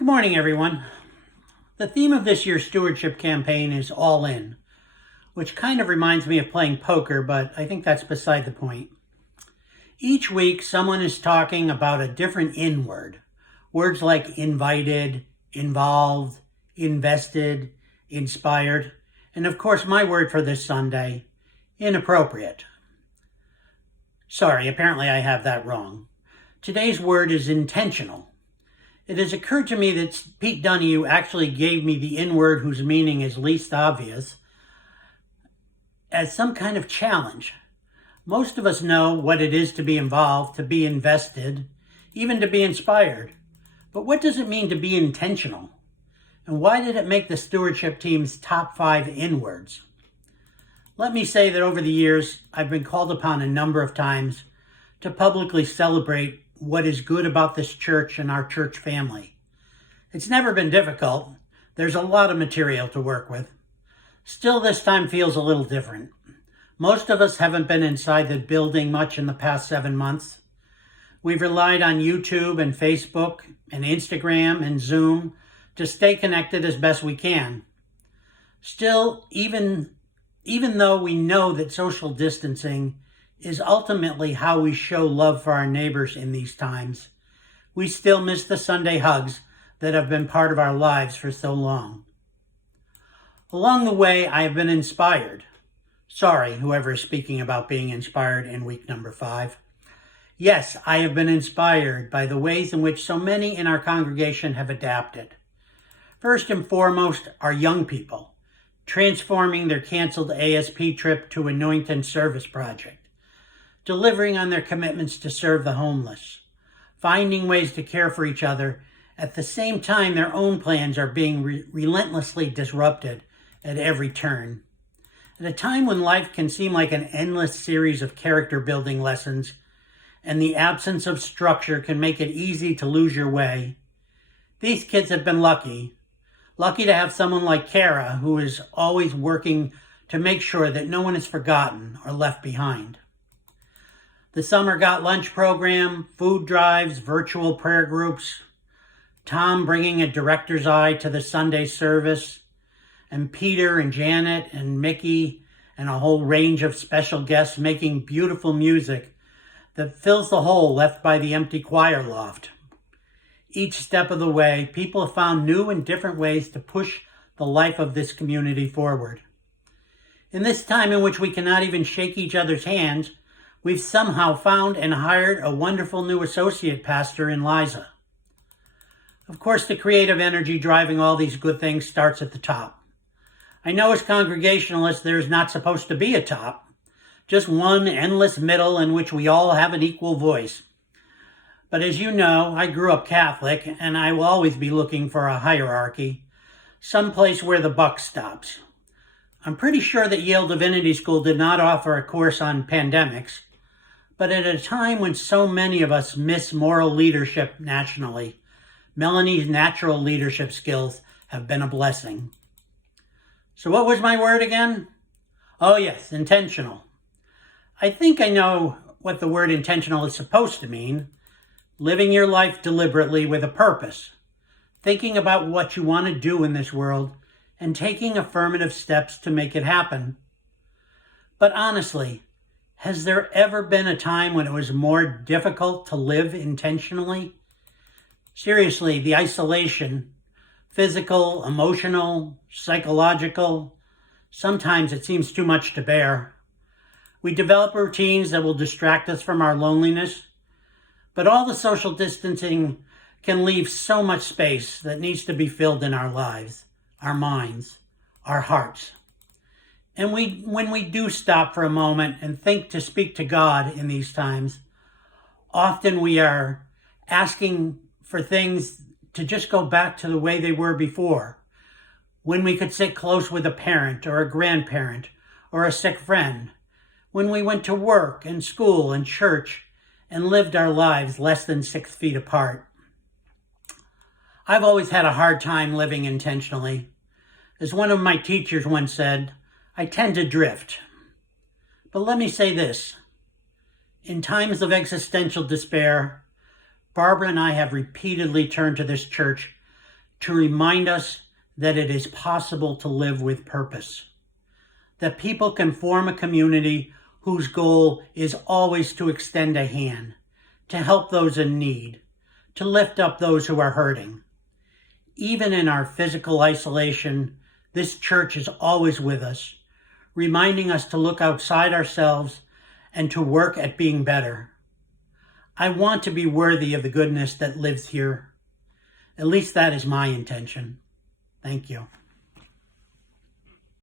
Good morning, everyone. The theme of this year's stewardship campaign is all in, which kind of reminds me of playing poker, but I think that's beside the point. Each week, someone is talking about a different in word. Words like invited, involved, invested, inspired, and of course, my word for this Sunday, inappropriate. Sorry, apparently I have that wrong. Today's word is intentional. It has occurred to me that Pete Donahue actually gave me the in-word whose meaning is least obvious as some kind of challenge. Most of us know what it is to be involved, to be invested, even to be inspired. But what does it mean to be intentional? And why did it make the stewardship team's top 5 in-words? Let me say that over the years, I've been called upon a number of times to publicly celebrate what is good about this church and our church family. It's never been difficult. There's a lot of material to work with. Still, this time feels a little different. Most of us haven't been inside the building much in the past 7 months. We've relied on YouTube and Facebook and Instagram and Zoom to stay connected as best we can. Still, even though we know that social distancing is ultimately how we show love for our neighbors in these times, we still miss the Sunday hugs that have been part of our lives for so long. Along the way, I have been inspired. Sorry, whoever is speaking about being inspired in week number 5. Yes, I have been inspired by the ways in which so many in our congregation have adapted. First and foremost, our young people, transforming their canceled ASP trip to Anointing Service Project, delivering on their commitments to serve the homeless, finding ways to care for each other at the same time their own plans are being relentlessly disrupted at every turn. At a time when life can seem like an endless series of character building lessons and the absence of structure can make it easy to lose your way, these kids have been lucky to have someone like Kara who is always working to make sure that no one is forgotten or left behind. The Summer Got Lunch program, food drives, virtual prayer groups, Tom bringing a director's eye to the Sunday service, and Peter and Janet and Mickey and a whole range of special guests making beautiful music that fills the hole left by the empty choir loft. Each step of the way, people have found new and different ways to push the life of this community forward. In this time in which we cannot even shake each other's hands, we've somehow found and hired a wonderful new associate pastor in Liza. Of course, the creative energy driving all these good things starts at the top. I know as Congregationalists there's not supposed to be a top, just one endless middle in which we all have an equal voice. But as you know, I grew up Catholic, and I will always be looking for a hierarchy, someplace where the buck stops. I'm pretty sure that Yale Divinity School did not offer a course on pandemics, but at a time when so many of us miss moral leadership nationally, Melanie's natural leadership skills have been a blessing. So what was my word again? Oh yes, intentional. I think I know what the word intentional is supposed to mean. Living your life deliberately with a purpose, thinking about what you want to do in this world, and taking affirmative steps to make it happen. But honestly, has there ever been a time when it was more difficult to live intentionally? Seriously, the isolation, physical, emotional, psychological, sometimes it seems too much to bear. We develop routines that will distract us from our loneliness, but all the social distancing can leave so much space that needs to be filled in our lives, our minds, our hearts. And when we do stop for a moment and think to speak to God in these times, often we are asking for things to just go back to the way they were before, when we could sit close with a parent or a grandparent or a sick friend, when we went to work and school and church and lived our lives less than 6 feet apart. I've always had a hard time living intentionally. As one of my teachers once said, I tend to drift. But let me say this. In times of existential despair, Barbara and I have repeatedly turned to this church to remind us that it is possible to live with purpose, that people can form a community whose goal is always to extend a hand, to help those in need, to lift up those who are hurting. Even in our physical isolation, this church is always with us, reminding us to look outside ourselves and to work at being better. I want to be worthy of the goodness that lives here. At least that is my intention. Thank you.